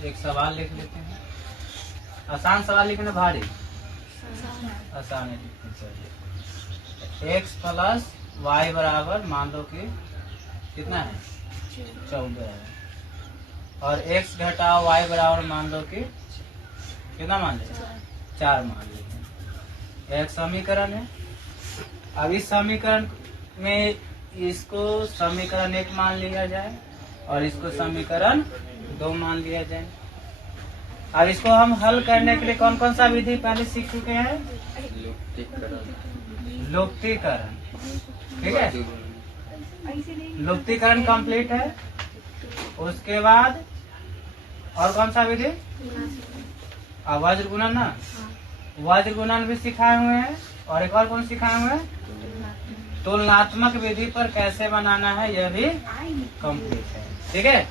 एक सवाल लिख लेते हैं। आसान सवाल लिखना भारी, आसान है लिखना चाहिए। x प्लस वाई बराबर मान लो कि कितना है 14 है, और x घटाओ y बराबर मान लो कि कितना मान लें 4 मान लेते हैं। एक समीकरण है। अब इस समीकरण में इसको समीकरण 1 मान लिया जाए और इसको समीकरण 2 मान लिया जाए। अब इसको हम हल करने के लिए कौन कौन सा विधि पहले सीख चुके हैं? लुप्तीकरण, ठीक है, लुप्तीकरण कंप्लीट है। उसके बाद और कौन सा विधि? वज्र गुणन ना, वज्र गुणन भी सिखाए हुए हैं। और एक और कौन सिखाए हुए हैं? तुलनात्मक विधि पर कैसे बनाना है यह भी कंप्लीट है। ठीक है,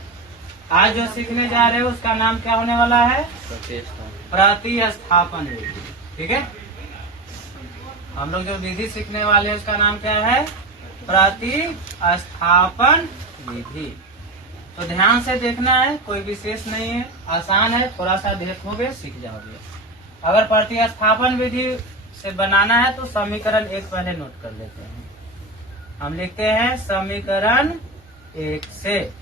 आज जो सीखने जा रहे हैं उसका नाम क्या होने वाला है? प्रतिस्थापन विधि। ठीक है, हम लोग जो विधि सीखने वाले हैं उसका नाम क्या है? प्रतिस्थापन विधि। तो ध्यान से देखना है, कोई विशेष नहीं है, आसान है, थोड़ा सा देखोगे सीख जाओगे। अगर प्रतिस्थापन विधि से बनाना है तो समीकरण 1 पहले नोट कर लेते हैं। हम लिखते हैं समीकरण 1 से।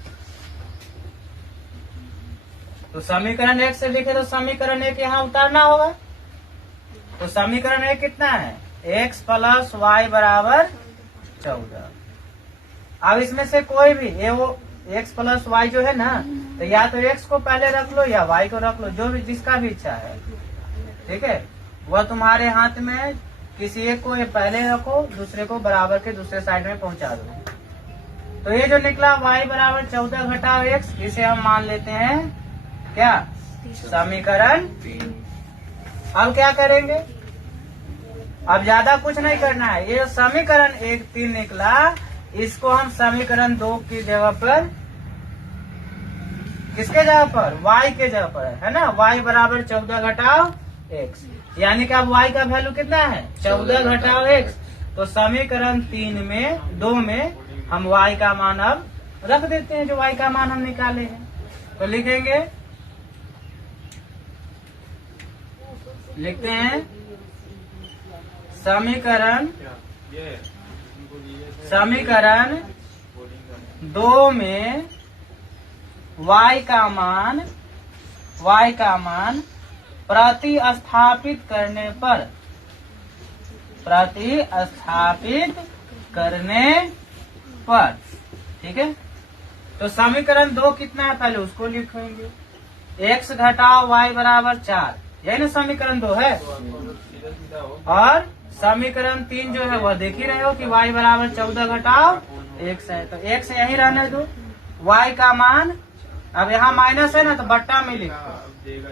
तो समीकरण 1 से लिखे तो समीकरण 1 यहाँ उतारना होगा। तो समीकरण 1 कितना है? x प्लस वाई बराबर 14। अब इसमें से कोई भी वो x प्लस वाई जो है ना, तो या तो x को पहले रख लो या y को रख लो, जो भी जिसका भी इच्छा है। ठीक है, वह तुम्हारे हाथ में, किसी एक को ये पहले रखो, दूसरे को बराबर के दूसरे साइड में पहुंचा दो। तो ये जो निकला y बराबर 14 घटाओ x, इसे हम मान लेते हैं क्या? समीकरण 3। अब क्या करेंगे? अब ज्यादा कुछ नहीं करना है। ये समीकरण 3 निकला, इसको हम समीकरण 2 की जगह पर, किसके जगह पर? y के जगह पर, है ना। y बराबर 14 घटाओ x, यानी कि अब y का वैल्यू कितना है? 14 घटाओ x। तो समीकरण 2 में हम y का मान अब रख देते हैं, जो y का मान हम निकाले हैं। तो लिखते हैं समीकरण 2 में y का मान प्रतिस्थापित करने पर, ठीक है। तो समीकरण 2 कितना है पहले उसको लिखेंगे। x घटाओ y बराबर 4, यही ना समीकरण 2 है। और समीकरण 3 जो है वह देख ही रहे हो कि y बराबर 14 घटाओ x है, तो x यही रहने दो। y का मान, अब यहाँ माइनस है ना, तो बट्टा में लिखो,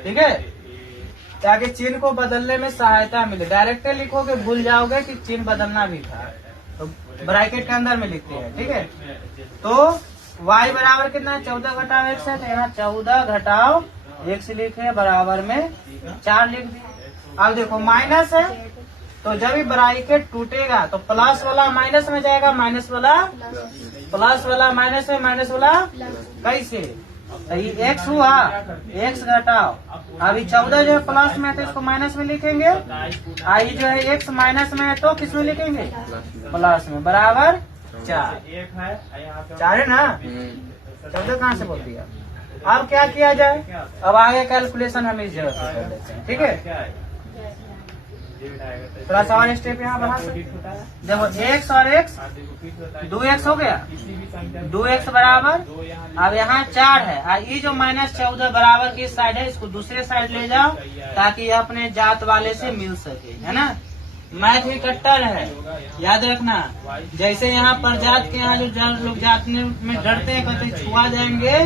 ठीक है, ताकि चिन्ह को बदलने में सहायता मिले। डायरेक्ट लिखोगे भूल जाओगे कि चिन्ह बदलना भी था, तो ब्रैकेट के अंदर में लिखते हैं। ठीक है, तो y बराबर कितना है? 14 घटाओ x है, तो यहाँ 14 घटाओ x लिखे, बराबर में 4 लिख दिए। अब देखो माइनस है, तो जब भी ब्रैकेट टूटेगा तो प्लस वाला माइनस में जाएगा, माइनस वाला प्लस वाला माइनस में, माइनस वाला कैसे? तो ये x हुआ, x घटाओ, अभी 14 जो है प्लस में है तो इसको माइनस में लिखेंगे। आई जो है x माइनस में है तो किस में लिखेंगे? प्लस में, बराबर 4 है ना। 14 कहाँ से बोल दिया? अब क्या किया जाए? अब आगे कैलकुलेशन हम इस जगह से कर लेते हैं। ठीक है, थोड़ा सा और स्टेप यहाँ बढ़ा सकते। देखो x और x 2x हो गया, 2x बराबर, अब यहाँ 4 है, ये जो -14 बराबर की साइड है इसको दूसरे साइड ले जाओ ताकि ये अपने जात वाले से मिल सके, है ना। मैथ भी कट्टर है, याद रखना। जैसे यहाँ पर जात के यहाँ जो लोग जात में डरते हैं, कहते छुआ जाएंगे,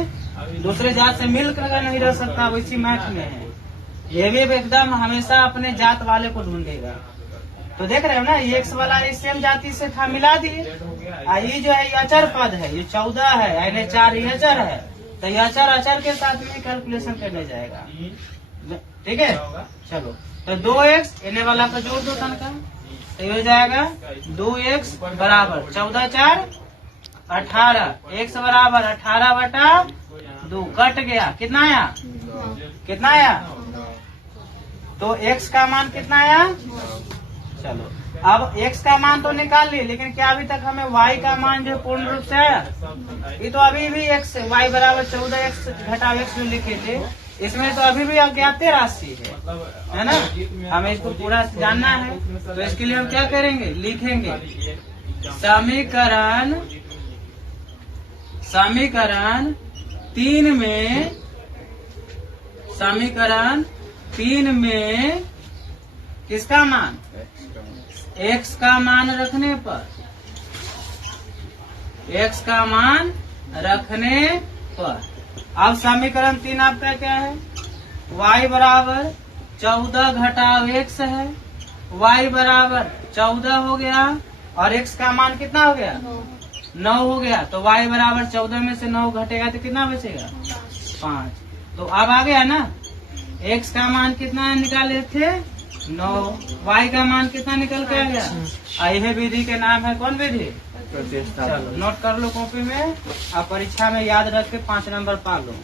दूसरे जात से मिलकर नहीं रह सकता, वैसी मैथ में है। ये भी एकदम हमेशा अपने जात वाले को ढूंढेगा। तो देख रहे हो ना, ये x वाला इस सेम जाति से था, मिला दिए। ये जो है ये अचर पद है, ये 14 है, यानी 4 ये अचर है, तो ये अचर के साथ में कैलकुलेशन करने जाएगा। ठीक है, चलो, तो 2x इन्हें वाला का जोड़ दो तनका, तो ये हो जाएगा 2x बराबर 14 4 18, x बराबर 18/2, कट गया, कितना आया कितना आया? तो x का मान कितना आया? चलो अब x का मान तो निकाल लिए, लेकिन क्या अभी तक हमें y का मान जो पूर्ण रूप से आया? ये तो अभी भी x y बराबर 14x घटा x में लिखे थे, इसमें तो अभी भी अज्ञात राशि है ना? हमें इसको पूरा जानना है, तो इसके लिए हम क्या करेंगे? लिखेंगे समीकरण 3 में किसका मान? x का मान रखने पर, अब समीकरण 3 आपका क्या है? y बराबर 14 घटाव x है, y बराबर 14 हो गया और x का मान कितना हो गया? 9 हो गया। तो y बराबर 14 में से 9 घटेगा तो कितना बचेगा? 5। तो अब आ गया ना, x का मान कितना निकाले थे? 9। y का मान कितना निकल के आ गया? यह विधि के नाम है कौन विधि? चलो नोट कर लो कॉपी में, आप परीक्षा में याद रख के 5 नंबर पा लो।